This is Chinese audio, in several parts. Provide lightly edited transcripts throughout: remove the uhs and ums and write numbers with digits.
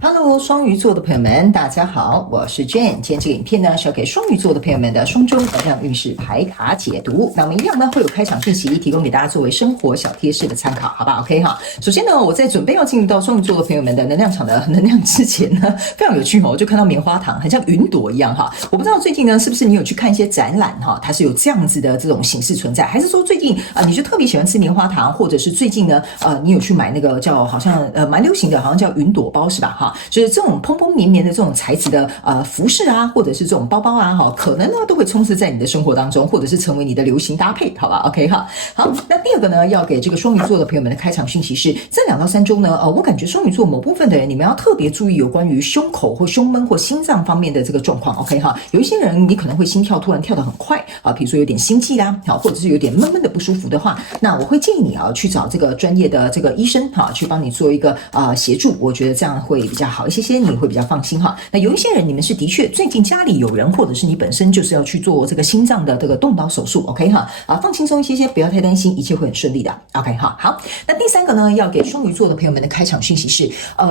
Hello，双鱼座的朋友们，大家好，我是 Jane。今天这个影片呢是要给双鱼座的朋友们的双周能量运势牌卡解读。那我们一样呢会有开场讯息提供给大家作为生活小贴士的参考，好吧 ？OK 哈。首先呢，我在准备要进入到双鱼座的朋友们的能量场的能量之前呢，非常有趣哦，我就看到棉花糖很像云朵一样哈。我不知道最近呢是不是你有去看一些展览哈，它是有这样子的这种形式存在，还是说最近你就特别喜欢吃棉花糖，或者是最近呢你有去买那个叫好像蛮流行的，好像叫云朵包是吧哈？就是这种蓬蓬绵绵的这种材质的服饰啊，或者是这种包包啊，哈，可能呢都会充斥在你的生活当中，或者是成为你的流行搭配，好吧 ？OK 哈。好，那第二个呢，要给这个双鱼座的朋友们的开场讯息是，这2到3周呢，我感觉双鱼座某部分的人，你们要特别注意有关于胸口或胸闷或心脏方面的这个状况 ，OK 哈。有一些人你可能会心跳突然跳得很快啊，比如说有点心悸啦，好，或者是有点闷闷的不舒服的话，那我会建议你啊去找这个专业的这个医生哈，去帮你做一个协助，我觉得这样会比较好一些，你会比较放心哈。那有一些人，你们是的确最近家里有人，或者是你本身就是要去做这个心脏的这个动刀手术 ，OK 哈，放轻松一些，不要太担心，一切会很顺利的 ，OK 哈。好，那第3个呢，要给双鱼座的朋友们的开场讯息是，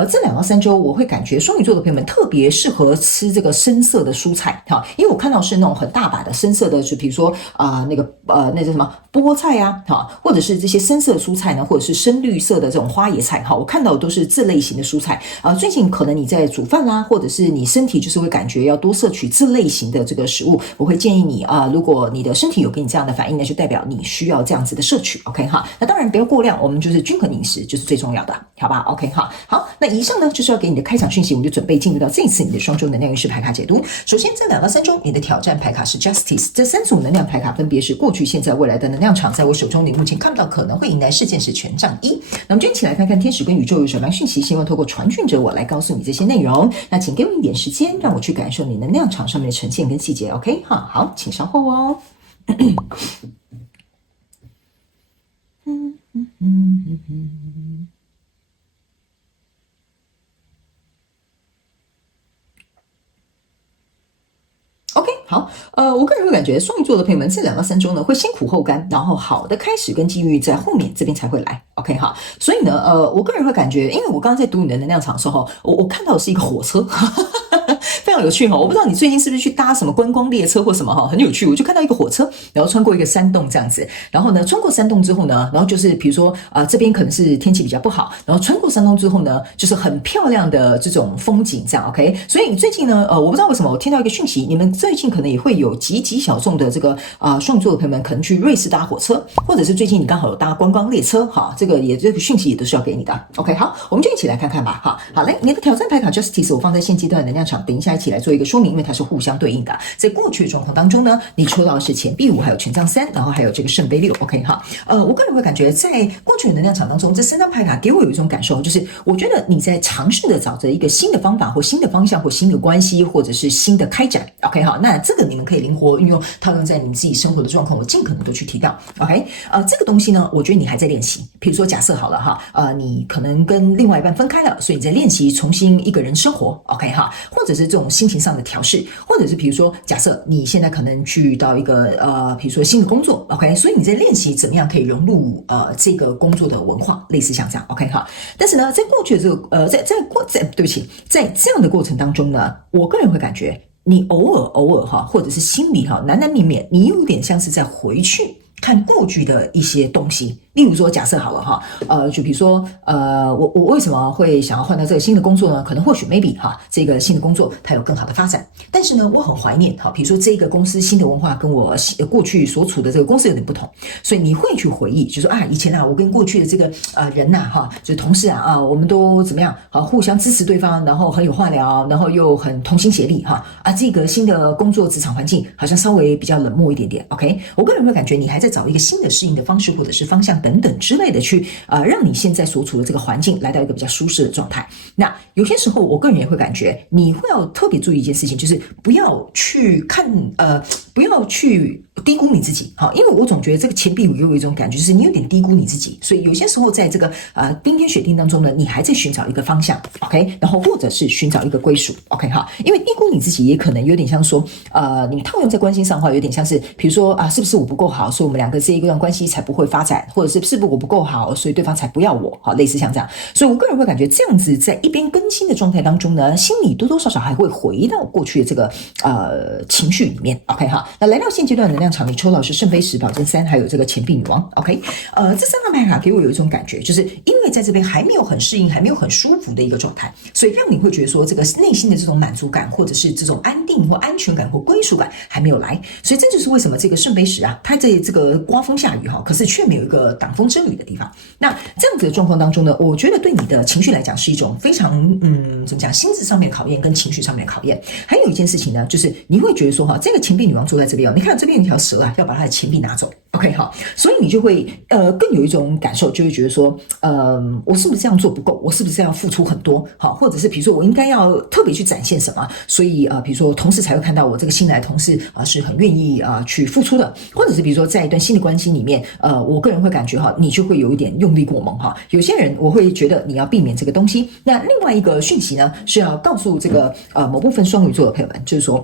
这2到3周我会感觉双鱼座的朋友们特别适合吃这个深色的蔬菜哈，因为我看到是那种很大把的深色的，就比如说那叫什么菠菜啊，哈，或者是这些深色的蔬菜呢，或者是深绿色的这种花椰菜哈，我看到的都是这类型的蔬菜最近可能你在煮饭啦，或者是你身体就是会感觉要多摄取这类型的这个食物，我会建议你如果你的身体有给你这样的反应呢，就代表你需要这样子的摄取 ，OK 哈。那当然不要过量，我们就是均衡饮食就是最重要的，好吧 ？OK 哈。好，那以上呢就是要给你的开场讯息，我们就准备进入到这一次你的双周能量运势牌卡解读。首先，这2到3周你的挑战牌卡是 Justice， 这3组能量牌卡分别是过去、现在、未来的能量场，在我手中你目前看不到可能会迎来事件是权杖1。那我们就一起来看看天使跟宇宙有什么样讯息，希望透过传讯者我来告诉你这些内容。那请给我一点时间，让我去感受你能量场上面的呈现跟细节 ，OK 哈？好，请稍后哦。OK， 好，我个人会感觉双鱼座的朋友们这2到3周呢会先苦后甘，然后好的开始跟机遇在后面这边才会来 ，OK 哈，所以呢，我个人会感觉，因为我刚刚在读你的能量场的时候，我看到的是一个火车。非常有趣哈，我不知道你最近是不是去搭什么观光列车或什么哈，很有趣。我就看到一个火车，然后穿过一个山洞这样子，然后呢，穿过山洞之后呢，然后就是比如说这边可能是天气比较不好，然后穿过山洞之后呢，就是很漂亮的这种风景这样 OK。所以你最近呢，我不知道为什么我听到一个讯息，你们最近可能也会有极小众的这个双鱼座的朋友们可能去瑞士搭火车，或者是最近你刚好有搭观光列车哈，这个讯息也都是要给你的 OK。好，我们就一起来看看吧哈。好，来你的挑战牌卡 Justice 我放在现阶段的能量场，等一下一起来做一个说明，因为它是互相对应的。在过去的状况当中呢，你抽到的是钱币5，还有权杖3，然后还有这个圣杯6 ，OK 哈。我个人会感觉在过去的能量场当中，这3张牌卡给我有一种感受，就是我觉得你在尝试的找着一个新的方法或新的方向或新的关系，或者是新的开展 ，OK 哈。那这个你们可以灵活运用，套用在你自己生活的状况，我尽可能都去提到 ，OK。这个东西呢，我觉得你还在练习。比如说假设好了哈，你可能跟另外一半分开了，所以你在练习重新一个人生活 ，OK 哈，或者是这种心情上的调试，或者是比如说假设你现在可能去到一个比如说新的工作 ，OK， 所以你在练习怎么样可以融入这个工作的文化，类似像这样 ，OK 哈。但是呢，在过去的这个对不起，在这样的过程当中呢，我个人会感觉你偶尔哈，或者是心里哈难免免，你有点像是在回去看过去的一些东西。例如说，假设好了哈，就比如说，我为什么会想要换到这个新的工作呢？可能或许 maybe 哈，这个新的工作它有更好的发展，但是呢，我很怀念哈，比如说这个公司新的文化跟我过去所处的这个公司有点不同，所以你会去回忆，就说以前我跟过去的这个人哈，就是同事我们都怎么样互相支持对方，然后很有话聊，然后又很同心协力这个新的工作职场环境好像稍微比较冷漠一点点 ，OK， 我个人会感觉你还在找一个新的适应的方式或者是方向等等之类的去让你现在所处的这个环境来到一个比较舒适的状态。那有些时候我个人也会感觉你会要特别注意一件事情，就是不要去低估你自己，好，因为我总觉得这个钱币给我一种感觉，就是你有点低估你自己，所以有些时候在这个冰天雪地当中呢，你还在寻找一个方向 ，OK， 然后或者是寻找一个归属 ，OK 哈，因为低估你自己也可能有点像说，你套用在关系上的话，有点像是，比如说是不是我不够好，所以我们两个这一段关系才不会发展，或者是不是我不够好，所以对方才不要我，好，类似像这样，所以我个人会感觉这样子在一边更新的状态当中呢，心里多多少少还会回到过去的这个情绪里面 ，OK 哈，那来到现阶段能量场，你抽到是圣杯十、宝剑三，还有这个钱币女王 ，OK， 这三张牌卡给我有一种感觉，就是因为在这边还没有很适应，还没有很舒服的一个状态，所以让你会觉得说这个内心的这种满足感，或者是这种安定或安全感或归属感还没有来，所以这就是为什么这个圣杯十它在这个刮风下雨可是却没有一个挡风遮雨的地方。那这样子的状况当中呢，我觉得对你的情绪来讲是一种非常怎么讲，心智上面的考验跟情绪上面的考验。还有一件事情呢，就是你会觉得说这个钱币女王坐在这边你看到这边有一条蛇要把她的钱币拿走 ，OK 好，所以你就会更有一种感受，就会觉得说我是不是这样做不够，我是不是要付出很多，好，或者是比如说我应该要特别去展现什么，所以比如说同事才会看到我这个新来的同事是很愿意去付出的，或者是比如说在一段新的关系里面我个人会感觉你就会有一点用力过猛有些人我会觉得你要避免这个东西。那另外一个讯息呢，是要告诉这个某部分双鱼座的朋友们，就是说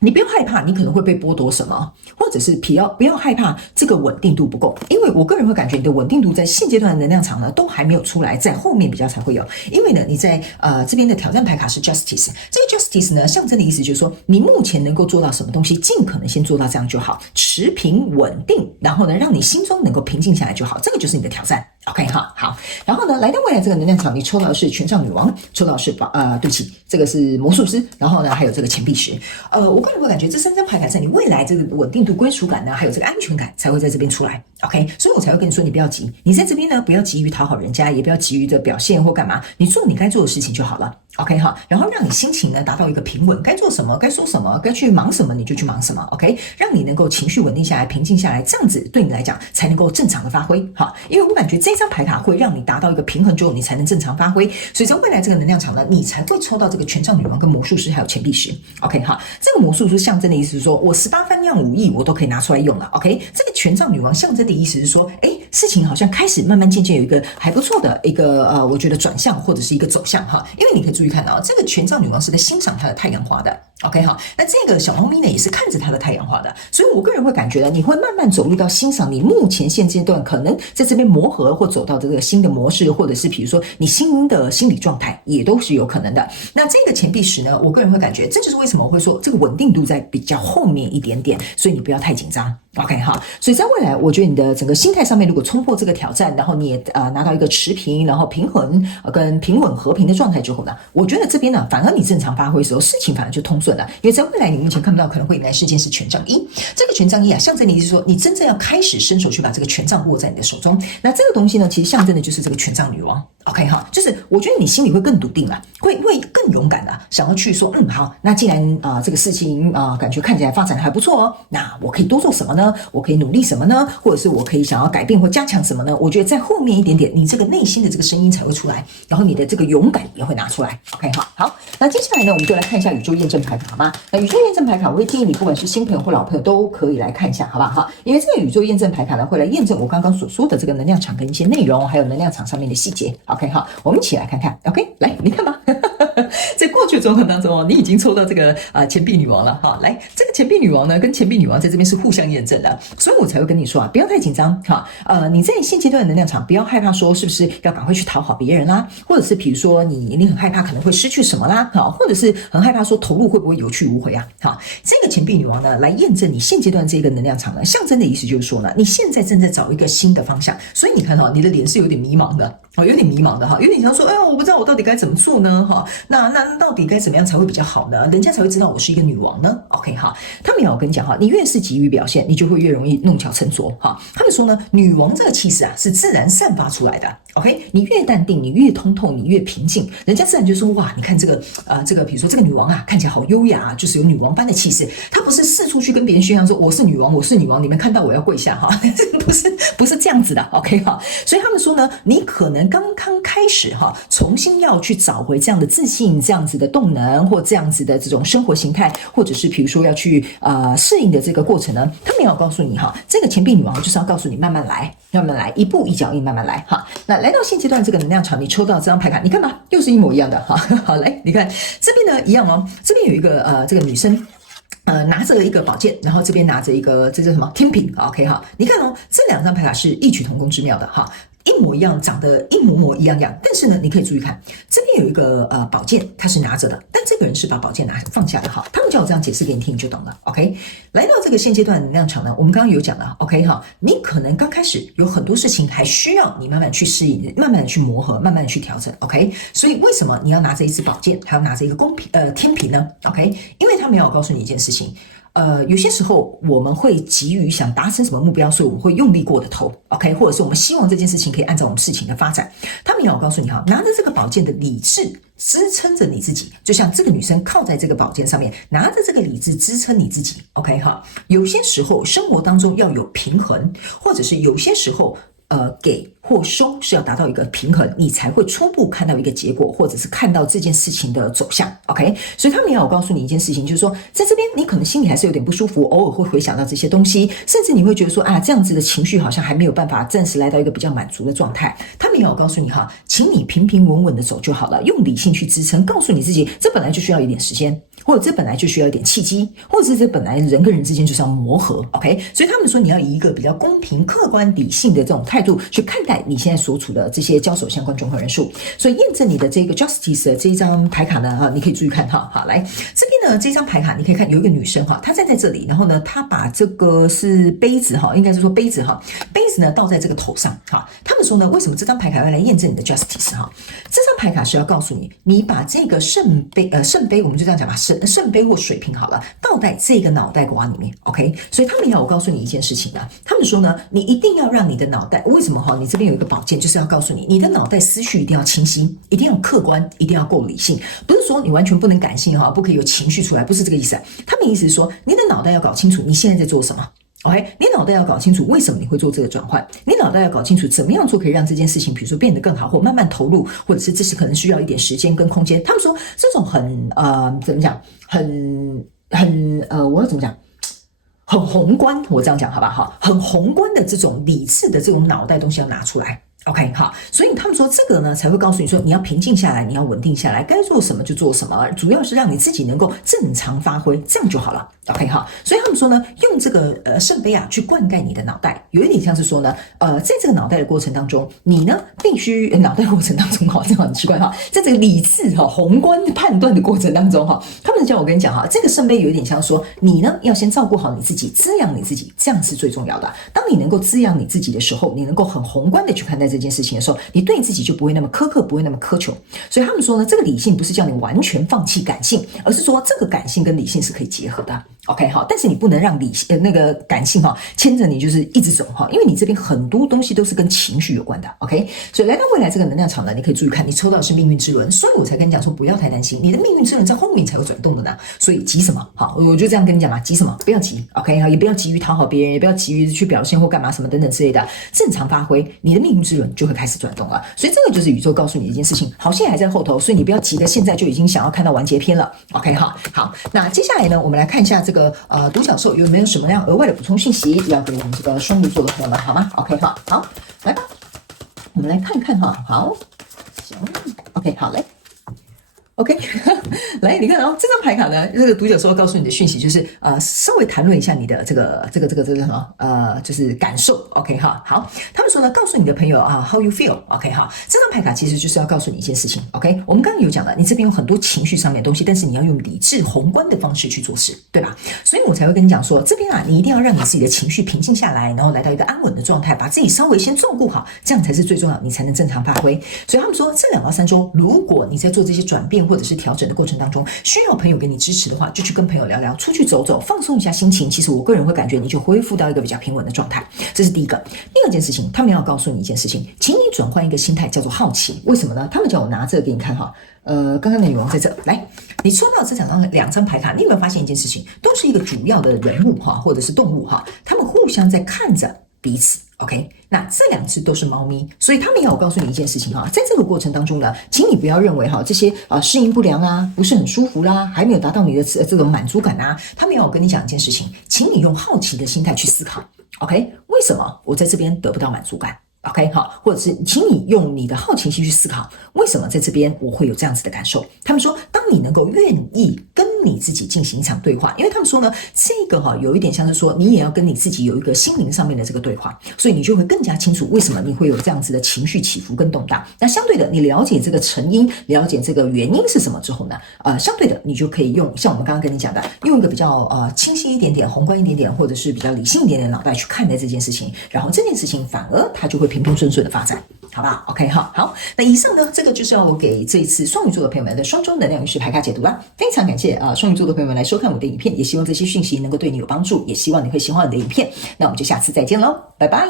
你不要害怕你可能会被剥夺什么，或者是不要害怕这个稳定度不够，因为我个人会感觉你的稳定度在现阶段的能量场呢都还没有出来，在后面比较才会有。因为呢你在这边的挑战牌卡是 Justice， 这个 Justice 呢象征的意思就是说你目前能够做到什么东西，尽可能先做到这样就好，持平稳定，然后呢让你心中能够平静下来就好，这个就是你的挑战。OK 好，然后呢来到未来这个能量场，你抽到的是权杖女王，抽到的是对不起，这个是魔术师，然后呢还有这个钱币石。我个人会感觉这三张牌卡在你未来这个稳定度、归属感呢，还有这个安全感才会在这边出来。OK， 所以我才会跟你说，你不要急，你在这边呢不要急于讨好人家，也不要急于的表现或干嘛，你做你该做的事情就好了。OK 哈，然后让你心情呢达到一个平稳，该做什么，该说什么，该去忙什么你就去忙什么。OK， 让你能够情绪稳定下来，平静下来，这样子对你来讲才能够正常的发挥。哈，因为我感觉这张牌卡会让你达到一个平衡之后，你才能正常发挥。所以在未来这个能量场呢，你才会抽到这个权杖女王跟魔术师还有钱币石。OK 哈，这个魔术师象征的意思是说我18般样武艺我都可以拿出来用了。OK， 这个权杖女王象征的意思是说，事情好像开始慢慢渐渐有一个还不错的一个我觉得转向或者是一个走向哈，因为你可以注意看到这个权杖女王是在欣赏她的太阳花的。OK 好，那这个小猫咪呢也是看着它的太阳花的，所以我个人会感觉呢，你会慢慢走入到欣赏你目前现阶段可能在这边磨合或走到这个新的模式，或者是比如说你新的心理状态也都是有可能的。那这个钱币石呢，我个人会感觉这就是为什么我会说这个稳定度在比较后面一点点，所以你不要太紧张。OK 好，所以在未来我觉得你的整个心态上面如果冲破这个挑战，然后你也拿到一个持平然后平衡跟平稳和平的状态之后呢，我觉得这边呢反而你正常发挥的时候事情反而就通顺了。因为在未来你目前看不到可能会迎来事件是权杖一，这个权杖一象征的意思是说你真正要开始伸手去把这个权杖握在你的手中。那这个东西呢其实象征的就是这个权杖女王。OK 哈，就是我觉得你心里会更笃定了，会更勇敢的想要去说好，那既然这个事情感觉看起来发展的还不错那我可以多做什么呢？我可以努力什么呢？或者是我可以想要改变或加强什么呢？我觉得在后面一点点你这个内心的这个声音才会出来，然后你的这个勇敢也会拿出来。OK 好，那接下来呢我们就来看一下宇宙验证牌卡好吗？那宇宙验证牌卡我会建议你不管是新朋友或老朋友都可以来看一下好不好？因为这个宇宙验证牌卡呢会来验证我刚刚所说的这个能量场跟一些内容，还有能量场上面的细节。OK 好，我们一起来看看。OK 来你看吧在过去的状况当中你已经抽到这个钱币女王了哈。来，这个钱币女王呢跟钱币女王在这边是互相验证的，所以我才会跟你说不要太紧张哈。你在现阶段的能量场不要害怕说是不是要赶快去讨好别人啦，或者是比如说你很害怕可能会失去什么啦，或者是很害怕说投入会不会有去无回啊。好，这个钱币女王呢来验证你现阶段这个能量场呢，象征的意思就是说呢，你现在正在找一个新的方向，所以你看你的脸是有点迷茫的。有点迷茫的哈，有点想说我不知道我到底该怎么做呢哈，那到底该怎么样才会比较好呢？人家才会知道我是一个女王呢。 OK 哈，他们我跟你讲你越是急于表现，你就会越容易弄巧成拙哈。他们说呢，女王这个气势是自然散发出来的， OK， 你越淡定，你越通透，你越平静，人家自然就说哇，你看这个比如说这个女王啊，看起来好优雅啊，就是有女王般的气势。她不是四处去跟别人宣扬说我是女王，我是女王，你们看到我要跪下哈，不是这样子的 ，OK 哈。所以他们说呢，你可能刚刚开始哈，重新要去找回这样的自信，这样子的动能，或这样子的这种生活形态，或者是比如说要去适应的这个过程呢，他们要告诉你哈，这个钱币女王就是要告诉你慢慢来，慢慢来，一步一脚印，慢慢来哈。那来到现阶段这个能量场，你抽到这张牌卡，你看吧，又是一模一样的哈。好，来，你看这边呢一样哦，这边有一个这个女生。拿着一个宝剑，然后这边拿着一个这是什么天平 ？OK 哈，你看哦，这两张牌卡是异曲同工之妙的哈。一模一样，长得一模一样，但是呢，你可以注意看，这边有一个宝剑，他是拿着的，但这个人是把宝剑放下的哈。他们叫我这样解释给你听，你就懂了。OK， 来到这个现阶段的能量场呢，我们刚刚有讲了 ，OK 哈，你可能刚开始有很多事情还需要你慢慢去适应，慢慢的去磨合，慢慢的去调整。OK， 所以为什么你要拿着一支宝剑，还要拿着一个天平呢 ？OK， 因为他们要告诉你一件事情。有些时候我们会急于想达成什么目标，所以我们会用力过的头 ，OK， 或者是我们希望这件事情可以按照我们事情的发展。他们也要告诉你哈，拿着这个宝剑的理智支撑着你自己，就像这个女生靠在这个宝剑上面，拿着这个理智支撑你自己 ，OK 哈。有些时候生活当中要有平衡，或者是有些时候。给或收是要达到一个平衡，你才会初步看到一个结果，或者是看到这件事情的走向。OK， 所以他们也要告诉你一件事情，就是说，在这边你可能心里还是有点不舒服，偶尔会回想到这些东西，甚至你会觉得说啊，这样子的情绪好像还没有办法暂时来到一个比较满足的状态。他们也要告诉你哈，请你平平稳稳的走就好了，用理性去支撑，告诉你自己，这本来就需要一点时间。或者这本来就需要一点契机，或者是这本来人跟人之间就是要磨合 ，OK？ 所以他们说你要以一个比较公平、客观、理性的这种态度去看待你现在所处的这些交手相关状况人数。所以验证你的这个 Justice 的这一张牌卡呢，你可以注意看哈，好，来这边呢这张牌卡你可以看有一个女生哈，她站在这里，然后呢她把这个是杯子哈，应该是说杯子哈，杯子呢倒在这个头上哈。他们说呢，为什么这张牌卡要来验证你的 Justice 哈？这张牌卡是要告诉你，你把这个圣杯，我们就这样讲吧，圣杯或水瓶好了，倒在这个脑袋瓜里面 ，OK？ 所以他们要我告诉你一件事情啊，他们说呢，你一定要让你的脑袋，为什么哈？你这边有一个宝剑，就是要告诉你，你的脑袋思绪一定要清晰，一定要客观，一定要够理性，不是说你完全不能感性哈，不可以有情绪出来，不是这个意思。他们意思是说，你的脑袋要搞清楚你现在在做什么。OK， 你脑袋要搞清楚为什么你会做这个转换，你脑袋要搞清楚怎么样做可以让这件事情，比如说变得更好，或慢慢投入，或者是这是可能需要一点时间跟空间。他们说这种很怎么讲，我要怎么讲？很宏观，我这样讲好吧哈，很宏观的这种理智的这种脑袋东西要拿出来。OK， 好，所以他们说这个呢，才会告诉你说你要平静下来，你要稳定下来，该做什么就做什么，主要是让你自己能够正常发挥，这样就好了。OK， 好，所以他们说呢，用这个圣杯啊去灌溉你的脑袋，有一点像是说呢，在这个脑袋的过程当中，你呢必须脑袋过程当中哈，这样很奇怪哈，在这个理智哈宏观判断的过程当中哈，他们叫我跟你讲哈，这个圣杯有一点像说，你呢要先照顾好你自己，滋养你自己，这样是最重要的。当你能够滋养你自己的时候，你能够很宏观的去看待这件事情的时候，你对自己就不会那么苛刻，不会那么苛求。所以他们说呢，这个理性不是叫你完全放弃感性，而是说这个感性跟理性是可以结合的。OK， 好，但是你不能让那个感性哈牵着你就是一直走哈，因为你这边很多东西都是跟情绪有关的。OK， 所以来到未来这个能量场呢，你可以注意看，你抽到的是命运之轮，所以我才跟你讲说不要太担心，你的命运之轮在后面才会转动的呢，所以急什么？好，我就这样跟你讲嘛，急什么？不要急 ，OK， 好，也不要急于讨好别人，也不要急于去表现或干嘛什么等等之类的，正常发挥，你的命运之轮就会开始转动了。所以这个就是宇宙告诉你的一件事情，好戏还在后头，所以你不要急的现在就已经想要看到完结篇了。OK， 好，那接下来呢，我们来看一下这个独角兽有没有什么样额外的补充讯息要给我们这个双鱼座的朋友们，好吗 ？OK， 好，来吧，我们来看看哈，好，行 ，OK， 好嘞。OK， 来，你看哦，这张牌卡呢，这个独角兽告诉你的讯息就是稍微谈论一下你的这个什么就是感受 ，OK 哈，好，他们说呢，告诉你的朋友啊 ，how you feel，OK 哈，这张牌卡其实就是要告诉你一件事情 ，OK， 我们刚刚有讲了，你这边有很多情绪上面的东西，但是你要用理智宏观的方式去做事，对吧？所以我才会跟你讲说，这边啊，你一定要让你自己的情绪平静下来，然后来到一个安稳的状态，把自己稍微先照顾好，这样才是最重要，你才能正常发挥。所以他们说，这2到3周，如果你在做这些转变或者是调整的过程当中，中需要朋友给你支持的话，就去跟朋友聊聊，出去走走，放松一下心情。其实我个人会感觉你就恢复到一个比较平稳的状态，这是第一个。第二件事情，他们要告诉你一件事情，请你转换一个心态，叫做好奇。为什么呢？他们叫我拿这个给你看哈。刚刚的女王在这，来，你抽到这两张牌卡，你有没有发现一件事情？都是一个主要的人物哈，或者是动物哈，他们互相在看着彼此。OK， 那这2只都是猫咪，所以他们要我告诉你一件事情哈，在这个过程当中呢，请你不要认为哈这些适应不良啊，不是很舒服啦，还没有达到你的这种满足感啊，他们要我跟你讲一件事情，请你用好奇的心态去思考。OK， 为什么我在这边得不到满足感？OK， 好，或者是请你用你的好奇心去思考，为什么在这边我会有这样子的感受？他们说，当你能够愿意跟你自己进行一场对话，因为他们说呢，这个有一点像是说，你也要跟你自己有一个心灵上面的这个对话，所以你就会更加清楚为什么你会有这样子的情绪起伏跟动荡。那相对的，你了解这个成因，了解这个原因是什么之后呢，相对的，你就可以用像我们刚刚跟你讲的，用一个比较清晰一点点、宏观一点点，或者是比较理性一点点的脑袋去看待这件事情，然后这件事情反而它就会平平顺顺的发展，好不好 ？OK 哈，好，那以上呢，这个就是要我给这一次双鱼座的朋友们的双周能量运势牌卡解读啦。非常感谢双鱼座的朋友们来收看我的影片，也希望这些讯息能够对你有帮助，也希望你会喜欢我的影片。那我们就下次再见喽，拜拜。